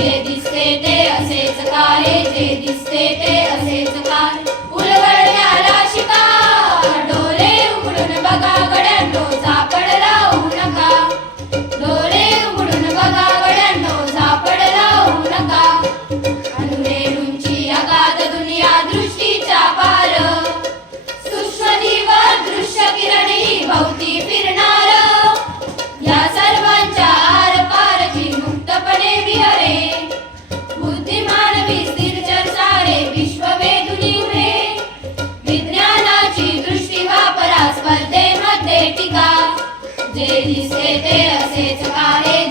जे दिसते ते असेच काळे, जे दिसते ते असेच काळे. उलगडण्याला शिकार, डोळे उघडून बघा गड्यांनो, झापड लावू नका. डोळे उघडून बघा गड्यांनो, झापड लावू नका. अंधेरूंची अगाध दुनिया दृष्टीच्या पार, सूक्ष्म जीव दृश्य किरणी भोवती फिरणार. या सर्वांच्या आरपारची मुक्तपणे विहरे, बुद्धिमान विस्तीर्जन सारे विश्व वेधून उभे. विज्ञानाची दृष्टी वापरा, स्पर्धेमध्ये टिका. जे दिसते ते असेच काळे,